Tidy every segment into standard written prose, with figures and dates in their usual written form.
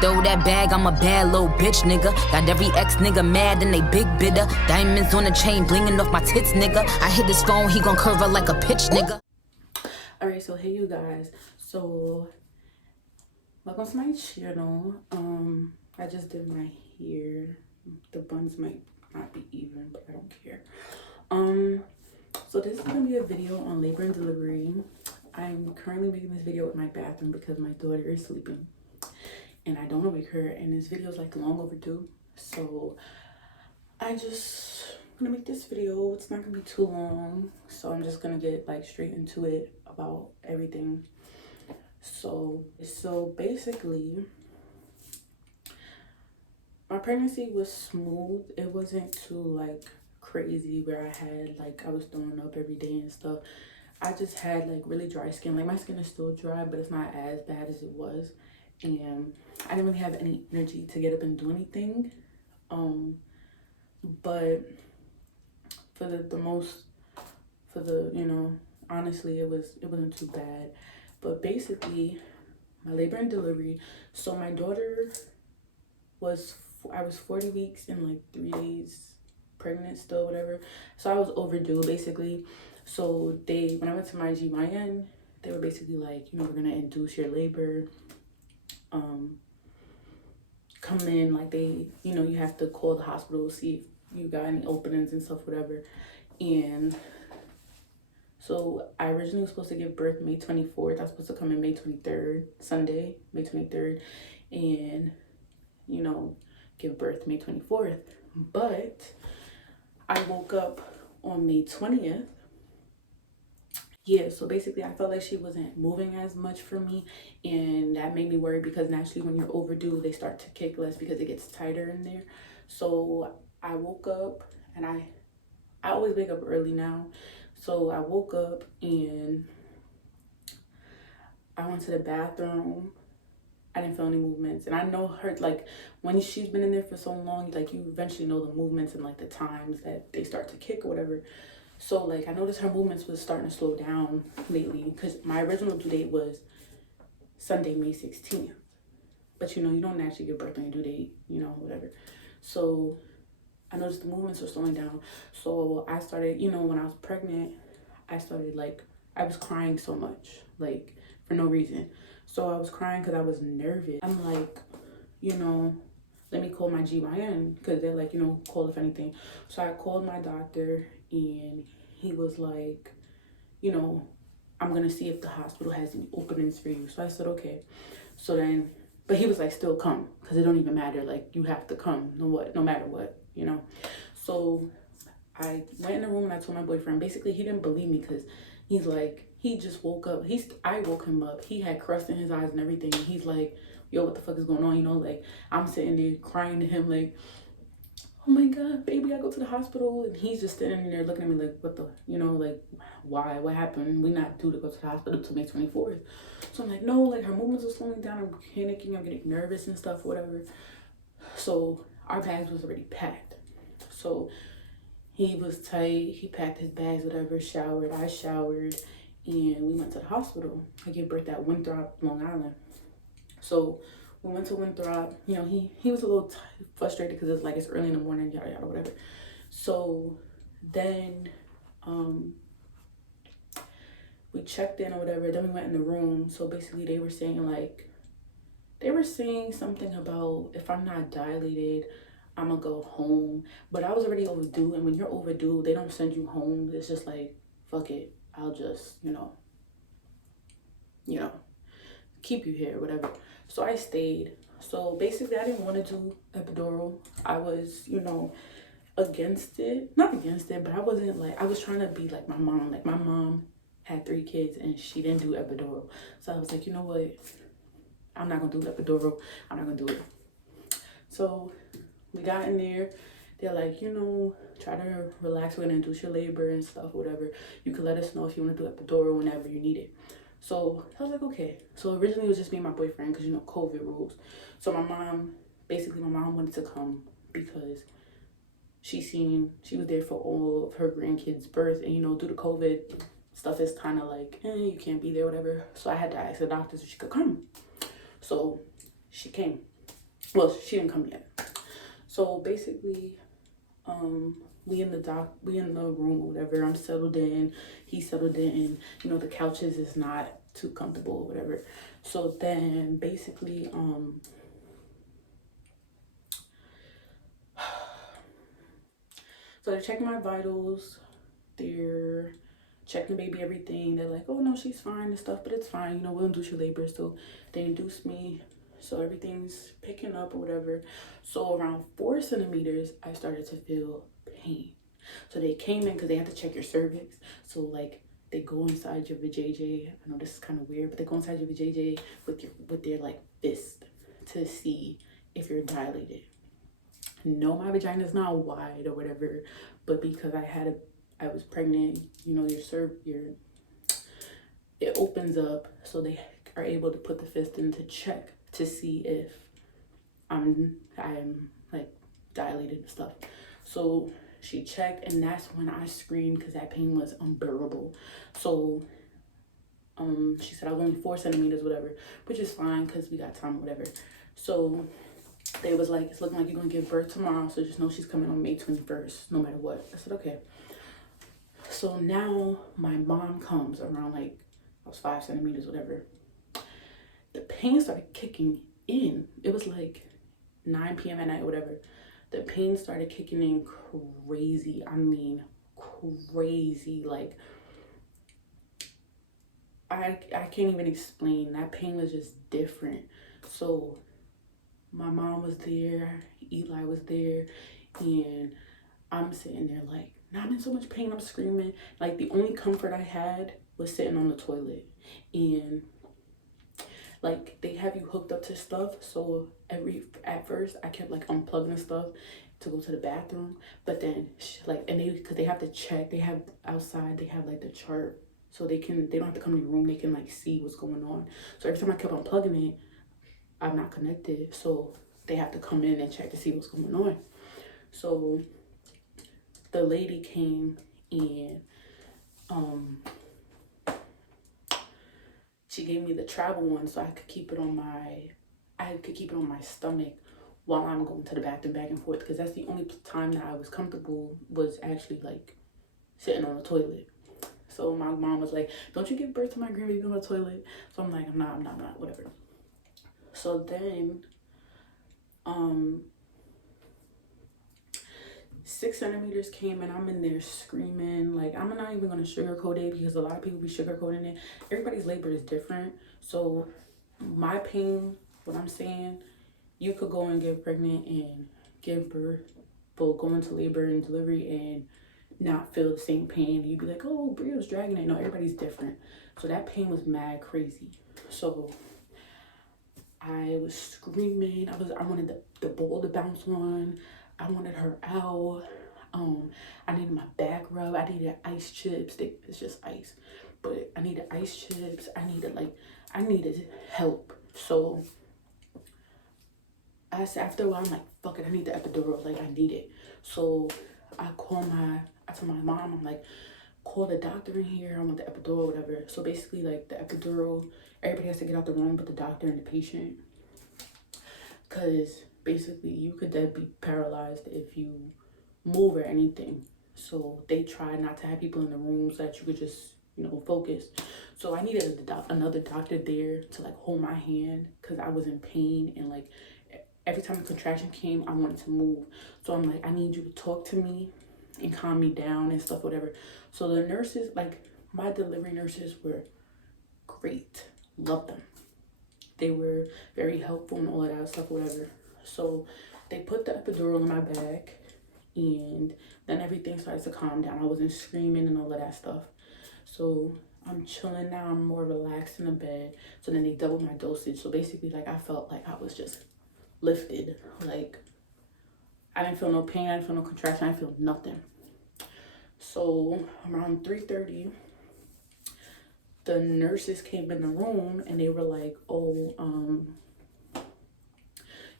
Throw that bag, I'm a bad little bitch, nigga. Got every ex nigga mad and they big bidder. Diamonds on the chain, blinging off my tits, nigga. I hit his phone, he gon' curve her like a pitch, nigga. Alright, so hey you guys. So welcome to my channel. I just did my hair. The buns might not be even, but I don't care. So this is gonna be a video on labor and delivery. I'm currently making this video in my bathroom because my daughter is sleeping and I don't want to wake her, and this video is like long overdue. So I'm gonna make this video. It's not gonna be too long, so I'm just gonna get like straight into it about everything. So basically my pregnancy was smooth. It wasn't too like crazy where I was throwing up every day and stuff. I just had like really dry skin. Like my skin is still dry, but it's not as bad as it was, and I didn't really have any energy to get up and do anything. But honestly, it wasn't too bad. But basically my labor and delivery, so my daughter I was 40 weeks and like 3 days pregnant still, whatever. So I was overdue basically. So when I went to my GYN, they were basically like, we're gonna induce your labor. Come in, like you have to call the hospital, see if you got any openings and stuff, whatever. And so I originally was supposed to give birth May 24th. I was supposed to come in May 23rd, Sunday, May 23rd, and give birth May 24th. But I woke up on May 20th. Yeah, so basically I felt like she wasn't moving as much for me, and that made me worry because naturally when you're overdue, they start to kick less because it gets tighter in there. So I woke up, and I always wake up early now. So I woke up and I went to the bathroom. I didn't feel any movements, and I know her, like when she's been in there for so long, like you eventually know the movements and like the times that they start to kick or whatever. So like I noticed her movements was starting to slow down lately because my original due date was Sunday, May 16th. But you don't actually give birth on your due date, whatever. So I noticed the movements were slowing down. So I started, when I was pregnant, I was crying so much, like for no reason. So I was crying because I was nervous. I'm like, let me call my GYN because they're like, call if anything. So I called my doctor and he was like, I'm going to see if the hospital has any openings for you. So I said, okay. So then, but he was like, still come because it don't even matter. Like you have to come no matter what, So I went in the room and I told my boyfriend. Basically, he didn't believe me because he's like, he just woke up. I woke him up. He had crust in his eyes and everything. And he's like, yo, what the fuck is going on? Like I'm sitting there crying to him like, oh my God, baby, I go to the hospital. And he's just standing there looking at me like, what the, like, why? What happened? We're not due to go to the hospital till May 24th. So I'm like, no, like her movements are slowing down. I'm panicking. I'm getting nervous and stuff, whatever. So our bags was already packed. So he was tight. He packed his bags, whatever, showered. I showered. And we went to the hospital. I gave birth at Winthrop, Long Island. So we went to Winthrop. He was a little frustrated because it's early in the morning, yada yada, whatever. So then we checked in or whatever. Then we went in the room. So basically they were saying something about if I'm not dilated, I'm gonna go home. But I was already overdue, and when you're overdue, they don't send you home. It's just like, fuck it, I'll just keep you here, whatever. So I stayed. So basically I didn't want to do epidural. I was against it, not against it, but I wasn't I was trying to be like my mom. Like my mom had 3 kids and she didn't do epidural. So I was like, you know what, I'm not gonna do epidural. I'm not gonna do it. So we got in there. They're like, try to relax. We're gonna induce your labor and stuff, whatever. You can let us know if you want to do epidural whenever you need it. So I was like, okay. So originally it was just me and my boyfriend because COVID rules. So my mom wanted to come because she was there for all of her grandkids' birth, and due to COVID stuff is kind of like, you can't be there, whatever. So I had to ask the doctors if she could come. So she came. Well, she didn't come yet. So basically, we in the room or whatever. I'm settled in, he's settled in. You know, the couches is not too comfortable or whatever. So then basically, so they're checking my vitals, they're checking the baby, everything. They're like, oh no, she's fine and stuff, but it's fine, you know, we'll induce your labor. So they induced me, so everything's picking up or whatever. So around 4 centimeters, I started to feel pain. So they came in because they have to check your cervix. So like they go inside your vajayjay. I know this is kind of weird, but they go inside your vajayjay with their like fist to see if you're dilated. No, my vagina is not wide or whatever, but because I was pregnant, you know, it opens up, so they are able to put the fist in to check to see if I'm like dilated and stuff. So she checked, and that's when I screamed because that pain was unbearable. So she said I was only 4 centimeters, whatever, which is fine because we got time, whatever. So they was like, it's looking like you're gonna give birth tomorrow, so just know she's coming on May 21st, no matter what. I said, okay. So now my mom comes around, like, I was 5 centimeters, whatever. The pain started kicking in. It was like 9 p.m. at night, whatever. The pain started kicking in crazy. I mean, crazy. Like, I can't even explain. That pain was just different. So my mom was there, Eli was there, and I'm sitting there like, now I'm in so much pain, I'm screaming. Like, the only comfort I had was sitting on the toilet. And like, they have you hooked up to stuff, so at first I kept like unplugging stuff to go to the bathroom, but then like, and because they have to check, they have outside, they have like the chart, so they don't have to come to your room, they can like see what's going on. So every time I kept unplugging it, I'm not connected, so they have to come in and check to see what's going on. So the lady came and she gave me the travel one so I could keep it on my stomach while I'm going to the bathroom back and forth, because that's the only time that I was comfortable, was actually like sitting on the toilet. So my mom was like, don't you give birth to my grandbaby on the toilet? So I'm like, I'm not, whatever. So then 6 centimeters came, and I'm in there screaming. Like, I'm not even gonna sugarcoat it because a lot of people be sugarcoating it. Everybody's labor is different. So my pain, what I'm saying, you could go and get pregnant and give birth, but go into labor and delivery and not feel the same pain. You'd be like, oh, Bria's dragging it. No, everybody's different. So that pain was mad crazy. So I was screaming. I wanted the ball to bounce on. I wanted her out. I needed my back rub. I needed ice chips. It's just ice, but I needed ice chips. I needed help. So after a while, I'm like, fuck it, I need the epidural. Like, I need it. So I told my mom, I'm like, call the doctor in here. I want the epidural, whatever. So basically, like, the epidural, everybody has to get out the room but the doctor and the patient, because basically you could then be paralyzed if you move or anything. So they try not to have people in the room so that you could just, you know, focus. So I needed another doctor there to like hold my hand because I was in pain, and like every time a contraction came, I wanted to move. So I'm like, I need you to talk to me and calm me down and stuff, whatever. So the nurses, like my delivery nurses, were great. Loved them. They were very helpful and all of that stuff, whatever. So they put the epidural in my back, and then everything started to calm down. I wasn't screaming and all of that stuff. So I'm chilling now. I'm more relaxed in the bed. So then they doubled my dosage. So basically, like, I felt like I was just lifted. Like, I didn't feel no pain. I didn't feel no contraction. I didn't feel nothing. So around 3:30, the nurses came in the room and they were like, oh,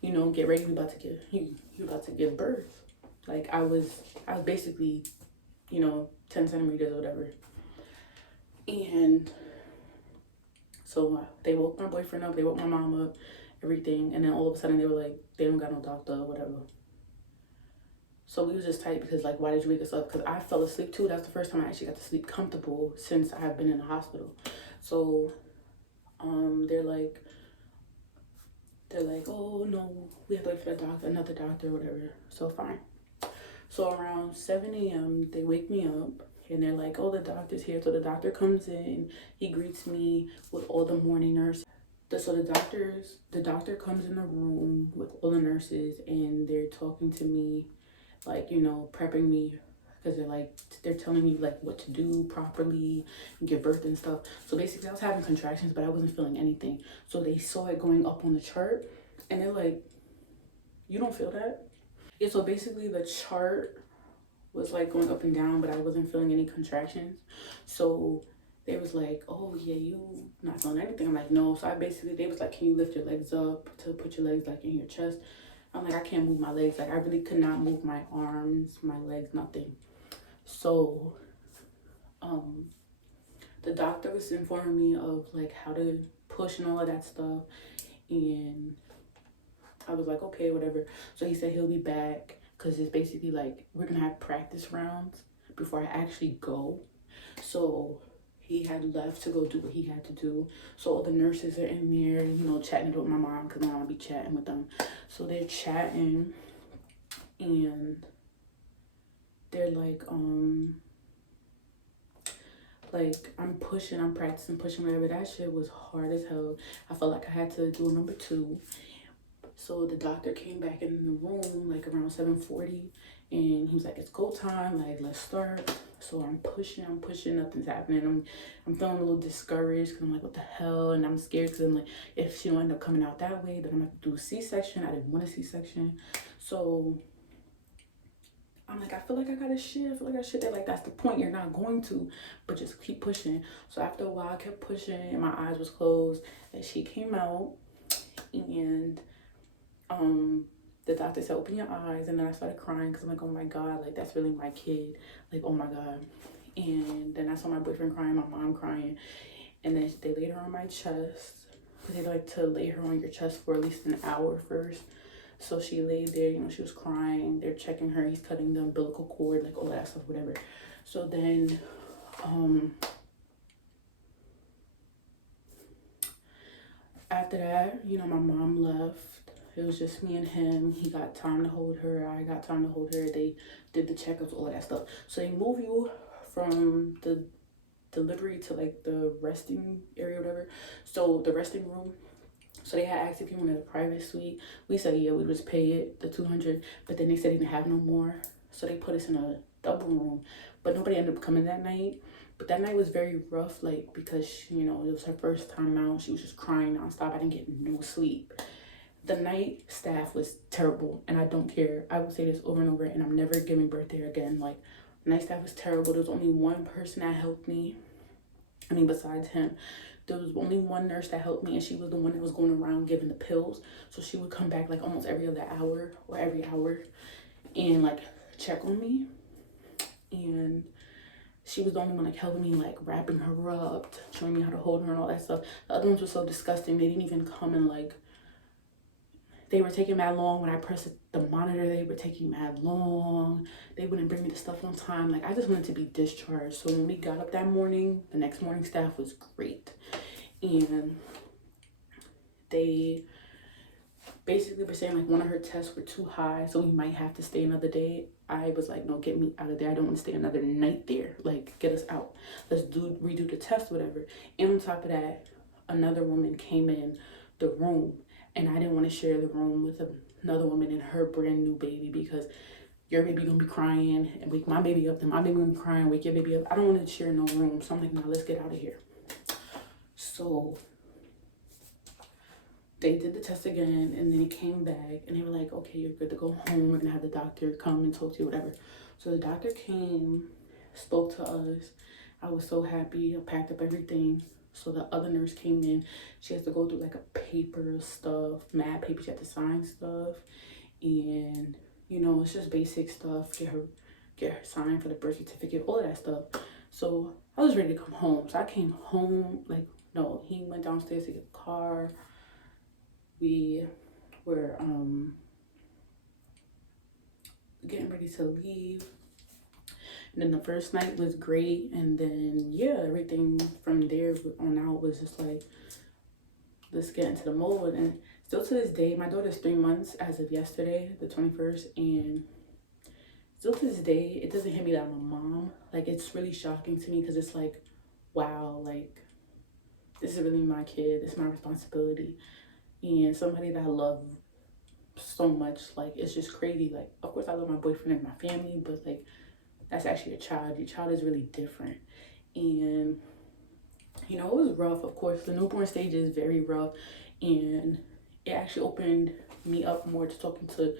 you know, get ready, you're about to give birth. Like, I was basically, you know, 10 centimeters or whatever. And so they woke my boyfriend up, they woke my mom up, everything. And then all of a sudden they were like, they don't got no doctor or whatever. So we was just tight because like, why did you wake us up? Because I fell asleep too. That's the first time I actually got to sleep comfortable since I've been in the hospital. So they're like, oh no, we have to wait for the doctor, another doctor or whatever. So fine. So around 7 a.m. they wake me up and they're like, oh, the doctor's here. So the doctor comes in, he greets me with all the morning nurses. So the doctor comes in the room with all the nurses and they're talking to me, like, you know, prepping me, because they're telling me like what to do properly and give birth and stuff. So basically I was having contractions, but I wasn't feeling anything. So they saw it going up on the chart and they're like, you don't feel that? Yeah, so basically the chart was like going up and down, but I wasn't feeling any contractions. So they was like, oh yeah, you not feeling anything. I'm like, no. So they was like, can you lift your legs up to put your legs like in your chest? I'm like, I can't move my legs. Like I really could not move my arms, my legs, nothing. So the doctor was informing me of like how to push and all of that stuff, and I was like, okay, whatever. So he said he'll be back because it's basically like we're gonna have practice rounds before I actually go. So he had left to go do what he had to do. So all the nurses are in there, you know, chatting with my mom because my mom be chatting with them. So they're chatting and they're like I'm pushing, I'm practicing pushing, whatever. That shit was hard as hell. I felt like I had to do a number 2. So the doctor came back in the room like around 7:40 and he was like, it's go time, like let's start. So I'm pushing, nothing's happening. I'm feeling a little discouraged because I'm like, what the hell? And I'm scared because I'm like, if she don't end up coming out that way, then I'm gonna have to do a C-section. I didn't want a C-section. So I'm like, I feel like I gotta shit. They're like, that's the point, you're not going to, but just keep pushing. So after a while I kept pushing and my eyes was closed and she came out and the doctor said, open your eyes. And then I started crying because I'm like, oh my God, like that's really my kid. Like, oh my God. And then I saw my boyfriend crying, my mom crying. And then they laid her on my chest. They like to lay her on your chest for at least an hour first. So she laid there, you know, she was crying. They're checking her. He's cutting the umbilical cord, like all that stuff, whatever. So then, after that, you know, my mom left. It was just me and him. He got time to hold her. I got time to hold her. They did the checkups, all of that stuff. So they move you from the delivery to like the resting area or whatever. So the resting room. So they had asked if you wanted a private suite. We said, yeah, we would just pay it, the $200. But then they said they didn't have no more. So they put us in a double room. But nobody ended up coming that night. But that night was very rough, like, because, you know, it was her first time out. She was just crying nonstop. I didn't get no sleep. The night staff was terrible, and I don't care. I will say this over and over, and I'm never giving birth there again. Like, night staff was terrible. There was only one person that helped me. I mean, besides him. There was only one nurse that helped me, and she was the one that was going around giving the pills. So she would come back like almost every other hour or every hour and like check on me. And she was the only one like helping me, like wrapping her up, showing me how to hold her and all that stuff. The other ones were so disgusting. They didn't even come and like, they were taking mad long. When I pressed the monitor, they were taking mad long. They wouldn't bring me the stuff on time. Like, I just wanted to be discharged. So when we got up that morning, the next morning staff was great. And they basically were saying like one of her tests were too high, so we might have to stay another day. I was like, no, get me out of there. I don't want to stay another night there. Like, get us out. Let's redo the test, whatever. And on top of that, another woman came in the room. And I didn't want to share the room with another woman and her brand new baby, because your baby gonna be crying and wake my baby up, then my baby gonna be crying, wake your baby up. I don't want to share no room. So I'm like, no, let's get out of here. So they did the test again, and then he came back and they were like, okay, you're good to go home. We're gonna have the doctor come and talk to you, whatever. So the doctor came, spoke to us. I was so happy. I packed up everything. So the other nurse came in. She has to go through like a paper stuff, mad paper. She had to sign stuff, and you know, it's just basic stuff. Get her signed for the birth certificate, all of that stuff. So I was ready to come home. So I came home. Like, no, he went downstairs to get the car. we were getting ready to leave. And then the first night was great, and then yeah, everything from there on out was just like, let's get into the mode. And still to this day, my daughter's 3 months as of yesterday, the 21st, and still to this day, it doesn't hit me that I'm a mom. Like, it's really shocking to me because it's like, wow, like, this is really my kid. It's my responsibility. And somebody that I love so much. Like, it's just crazy. Like, of course, I love my boyfriend and my family, but, like, that's actually a child. Your child is really different. And, you know, it was rough. Of course, the newborn stage is very rough. And it actually opened me up more to talking to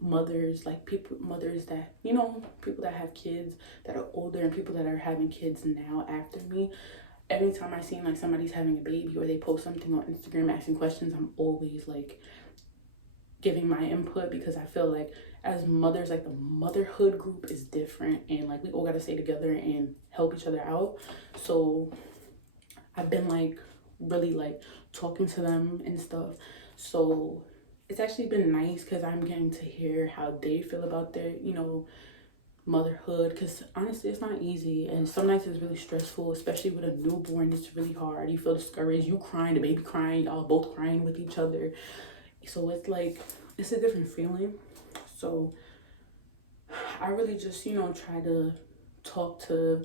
mothers, like mothers that, you know, people that have kids that are older and people that are having kids now after me. Every time I see like somebody's having a baby or they post something on Instagram asking questions, I'm always like giving my input, because I feel like as mothers, like the motherhood group is different, and like we all got to stay together and help each other out. So I've been like really like talking to them and stuff. So it's actually been nice because I'm getting to hear how they feel about their, you know, motherhood, because honestly it's not easy, and some nights it's really stressful, especially with a newborn. It's really hard. You feel discouraged, you crying, the baby crying, y'all both crying with each other. So it's like, it's a different feeling. So I really just, you know, try to talk to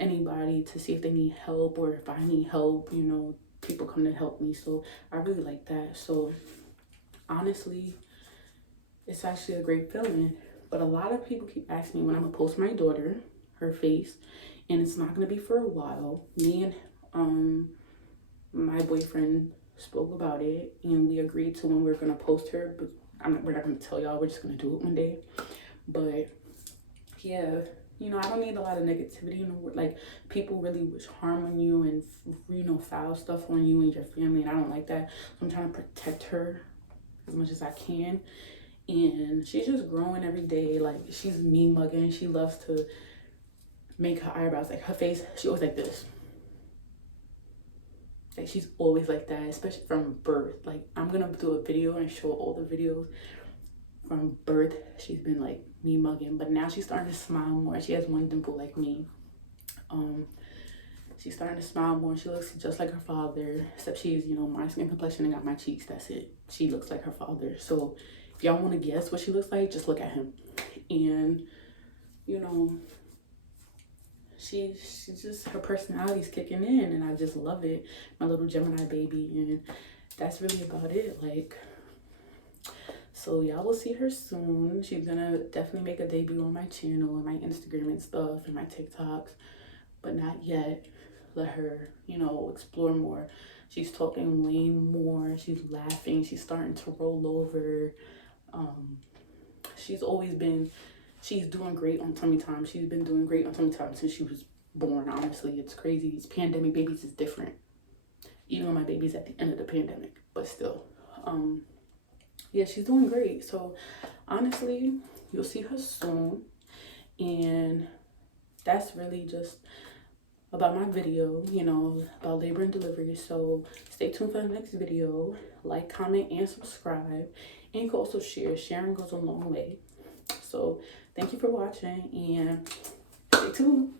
anybody to see if they need help, or if I need help, you know, people come to help me. So I really like that. So honestly, it's actually a great feeling. But a lot of people keep asking me when I'm gonna post my daughter, her face, and it's not gonna be for a while. Me and my boyfriend spoke about it, and we agreed to when we're gonna post her, but we're not gonna tell y'all, we're just gonna do it one day. But yeah, you know, I don't need a lot of negativity, you know, like people really wish harm on you and, you know, foul stuff on you and your family, and I don't like that. So I'm trying to protect her as much as I can. And she's just growing every day. Like, she's mean mugging. She loves to make her eyebrows, like her face, she always like this. Like, she's always like that, especially from birth. Like, I'm gonna do a video and show all the videos from birth. She's been like me mugging, but now she's starting to smile more. She has one dimple like me. She's starting to smile more. She looks just like her father, except she's, you know, my skin complexion and got my cheeks. That's it. She looks like her father. So if y'all want to guess what she looks like, just look at him. And, you know, she's just, her personality's kicking in, and I just love it. My little Gemini baby, and that's really about it. Like, so y'all will see her soon. She's gonna definitely make a debut on my channel and my Instagram and stuff and my TikToks, but not yet. Let her, you know, explore more. She's talking way more. She's laughing. She's starting to roll over. She's doing great on tummy time. She's been doing great on tummy time since she was born. Honestly, it's crazy. These pandemic babies is different. Even though my baby's at the end of the pandemic, but still. Yeah, she's doing great. So honestly, you'll see her soon. And that's really just about my video, you know, about labor and delivery. So stay tuned for the next video. Like, comment, and subscribe. And you can also share. Sharing goes a long way. So thank you for watching, and stay tuned.